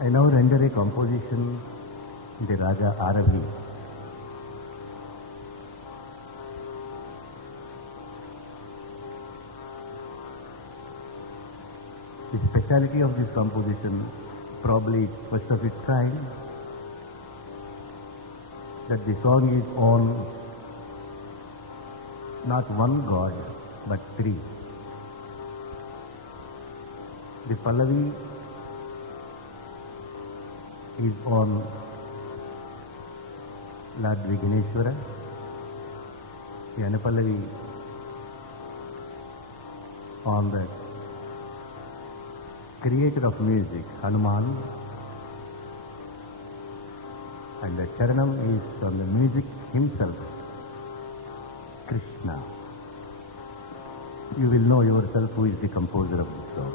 I now render a composition, the Raga Aravi. The speciality of this composition, probably first of its kind, that the song is on not one god, but three. The Pallavi is on Lord Vighaneshwara. The Anupallavi on the creator of music, Hanuman. And the Charanam is on the music himself, Krishna. You will know yourself who is the composer of this song.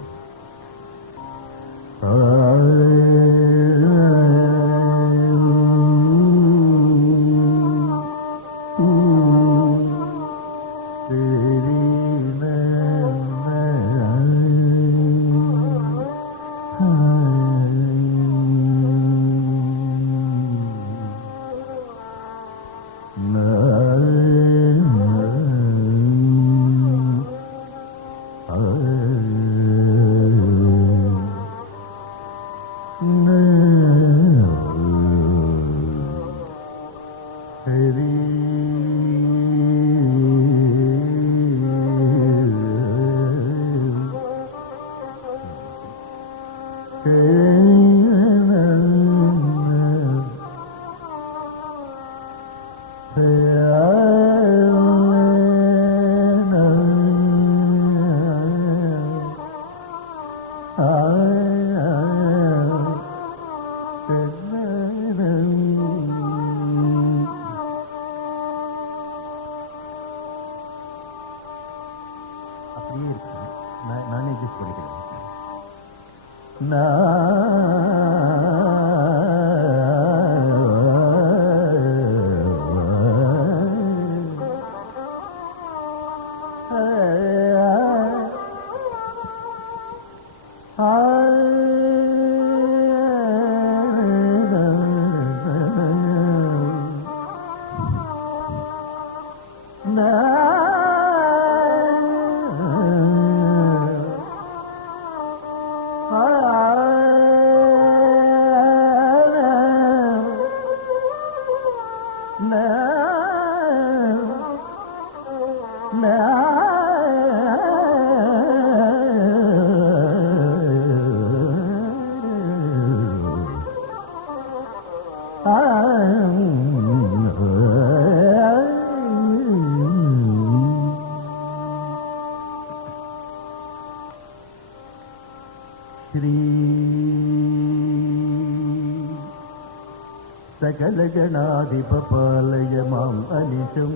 सकलगणाधिपपालय माम् अनिशं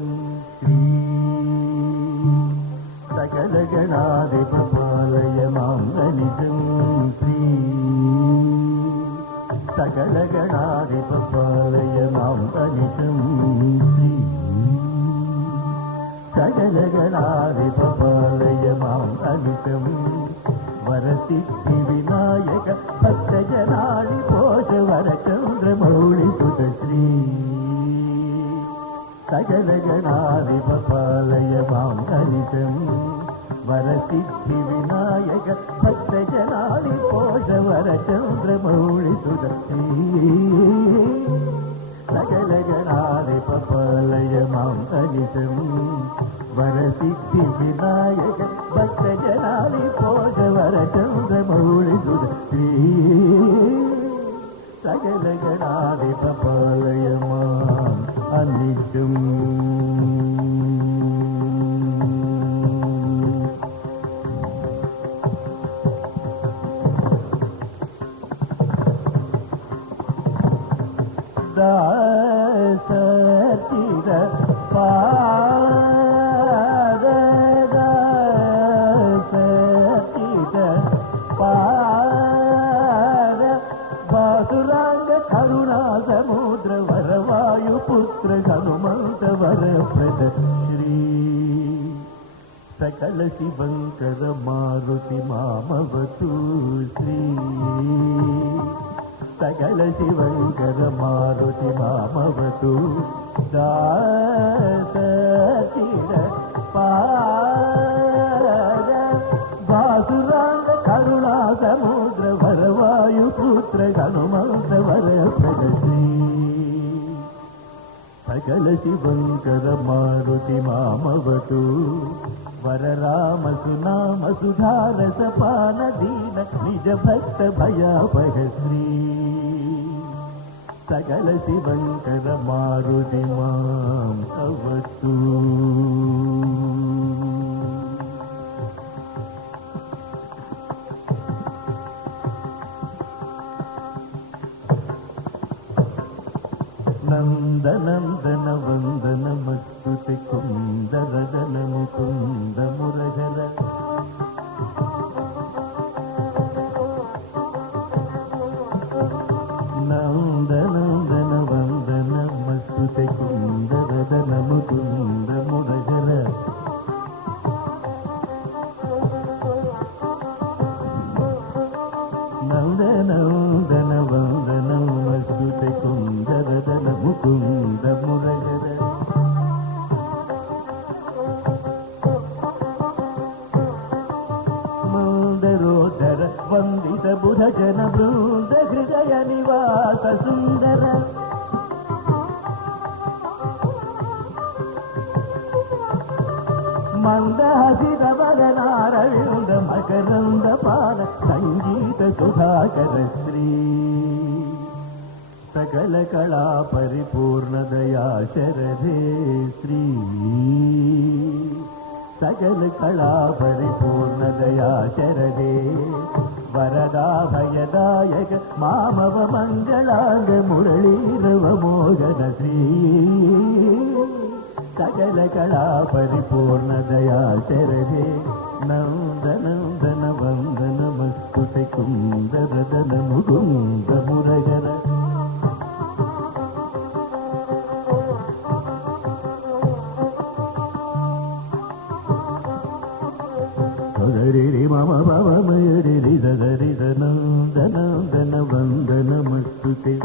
श्री सकलगणाधिपपालय माम् अनिशं श्री सकलगणाधिपपालय माम् अनिशं श्री सकलगणाधिपपालय माम् अनिशं वरसिद्धि विनायक भक्तजनानि पोष वरचन्द्रमौळि सुतश्री सकलगणाधिपपालय माम् अनिशं वरसिद्धि विनायक भक्तजनानि पोष वरचन्द्रमौळि सुतश्री सकलगणाधिपपालय माम् अनिशं वरसिद्धि विनायक भक्तजनानि पोष वरचन्द्रमौळि सुतश्री सकलगणाधिपपालय माम् अनिशं दासचिर पाद दासचिर पाद बासुरांग करुणा समुद्र वरवायुपुत्र हनुमंत वरप्रद श्री सकल शिवंकर मारुति मामवतु श्री సకల శివంకర మారుతి మామవతు దాసీర పాద వాసురాంగ కరుణా సముద్ర వరవాయుపుత్ర హనుమంత వర ప్రగతి సకల శివంకర మారుతి మామవతు వరరామ సునామ సుధారస పాన దీన నిజ భక్త భయాపహశ్రీ సకల శివంకర మారుతి మాం అవతు నందనందన వందనమస్తుతి కుందరదన ముకుంద మురగర నందనందన వందనమస్తుతి కుందరదన ముకుంద మురగర నందనందన వందనమస్తుతి కుందరదన ముకుంద మురగర మందరోదర వందిత బుధ జన బృంద హృదయ నివాస సుందర మందహసిత వదనారవింద మకరంద పాల సంగీత సుధాకర శ్రీ సకల కళా పరిపూర్ణ దయా శరదే శ్రీ సకల కళా పరిపూర్ణ దయా శరదే వరదా భయదాయక మామవ మంగళాంగ మురళీరవ మోగన శ్రీ సకల కళా పరిపూర్ణ దయా శరదే నందనందన వందన మస్తుతి కుందరదన ముకుంద మురగర మమ భవ మయరి రిదరి నందనందన వందన మస్తుతి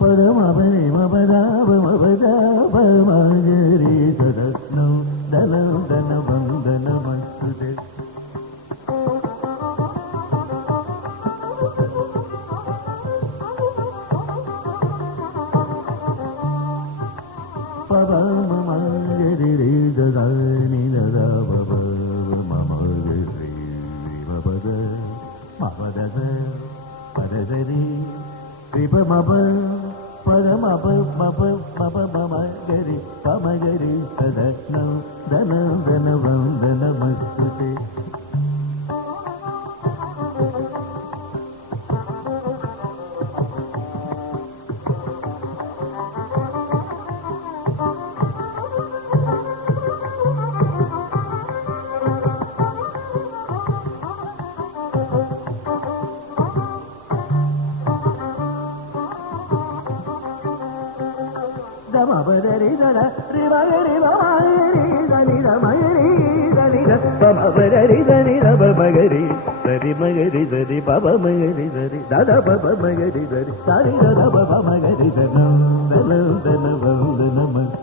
పరమపరి మపదాపమపదాపమగరి సదస్నం దనందన వందన మస్తుతి పవమగరి దదాని దదాపవ మమగరి మపద మపదద పదదరి రిపమప పరమప మప మప మమగరి పమగరి సదస్నం ధనందన వందన మస్తుతే మమగరి దర రిమగరి మమగరి దని రమగరి దని రమగరి దని రమగరి దరి మగరి దరి బబ మగరి దరి దద బబ మగరి దరి సరి దద బబ మగరి దనం దనం దన వందన మస్తు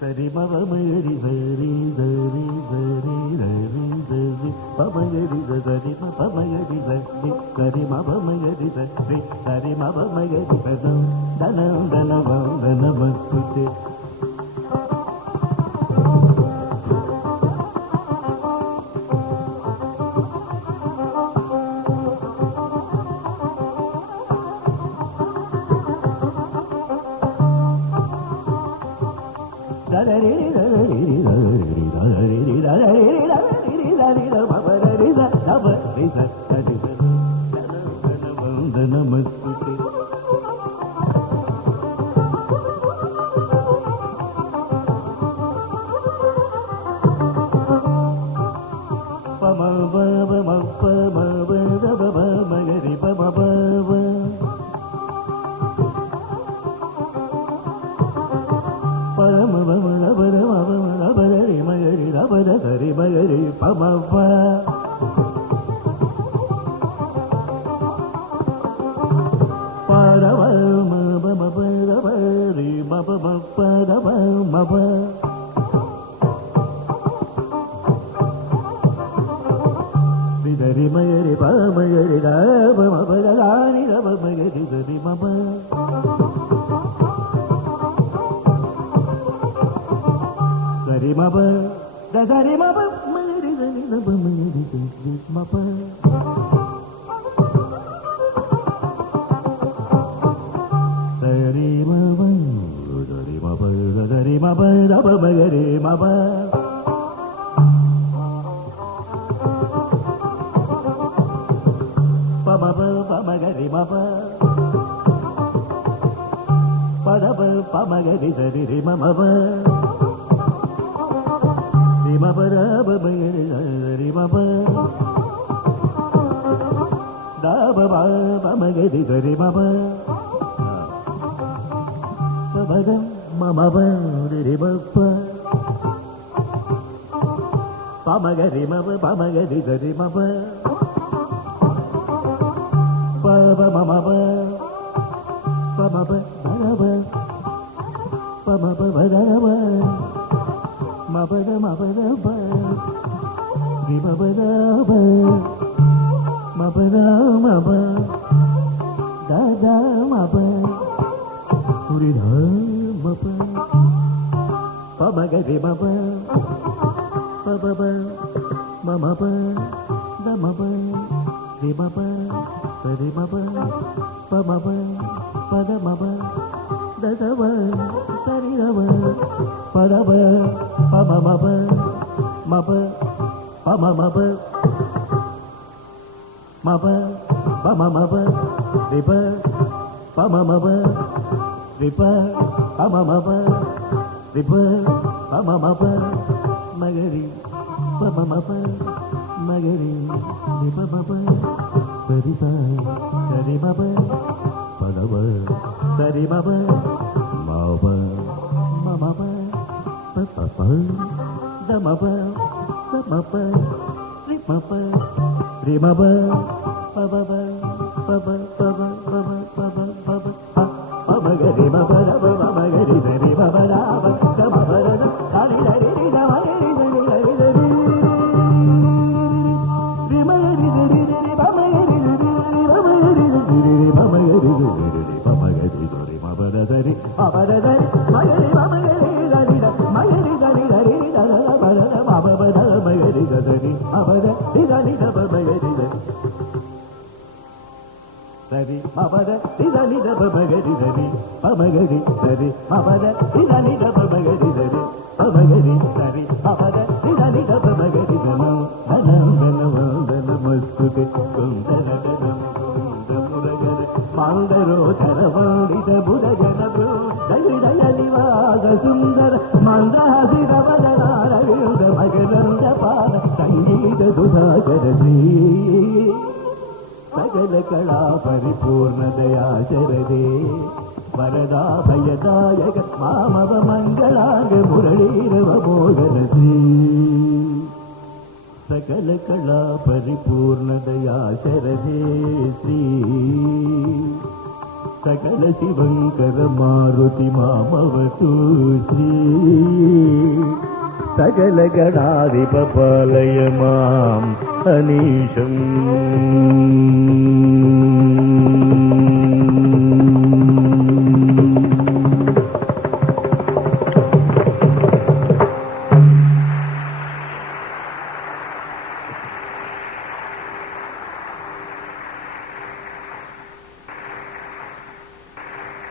సరి మమ మగరి సరి దరి దరి దరి దరి పమగరి దరి పమగరి దరి సరి మమ మగరి దరి సరి మమ మగరి దనం ధనం ధన వందన మస్తుతే వందన మస్తుతే మగరి పమ పరమ మగరి రబర సరి మగరి పమ పరమ పరమరి మప పరమ మప రి మగరి ప మగరి రబ మగరి రబ మగరి సరి మప సరి మప దరి మప మగరి సరి రబ మగరి సరి మప సరి మప దరి మప దరి మప రబ మగరి మప పమగరి మప పదప పమగరి సరి రి మమ రి మప రబ మగరి రి మప దబ పమగరి సరి మప పద మమ రి మప పమగరి మప పమగరి సరి మప పమ మమ పమ పరమ పమ పరమ మపద మపద విమపద మపద మప దద మప పురిధ మప పమగరి మప పప మమప దమప రిమప సరి మప పమప పదమప దసవ సరి రవ పరమ పమమప మప పమమప మప పమమప రిప పమమప రిప పమమప రిప పమమప మగరి పమమప మగరి రిప మప సరిప సరి మప పదవ సరి మప మప మమప పప దమప సమప రిమప రిమప పబ పబ పబ పబ పబ పబ పమగరి మప రబ మగరి సరి మప రాబ దమప రద హరి హరి దమరి హరి హరి రిమగరి హరి హరి పమగరి పమగరి పమగరి మగరి మగరి హరి మగరి హరి హరి పద పద మగరి హరి అపద హరి మగరి సరి మపద హరి మగరి హరి పమగరి సరి మపద హరి మగరి హరి పమగరి సరి మపద హరి మగరి ధన ధన ధన ధన మస్తుతే సుందర పాండరో చరవాడిత బుధజన దయలివాగ సుందర మందహాసిర వదనారవింద మగరంద పాద సంగీత సుధాకర శ్రీ సకల కళా పరిపూర్ణ దయాచరదే వరదా భయదాయక మామవ మంగళాంగ మురళీరవ మోదన శ్రీ సకల కళా పరిపూర్ణ దయాశరదే శ్రీ సకల శివంకర మారుతి మామవతు శ్రీ సకల గణాధిప పాలయ మాం అనీశం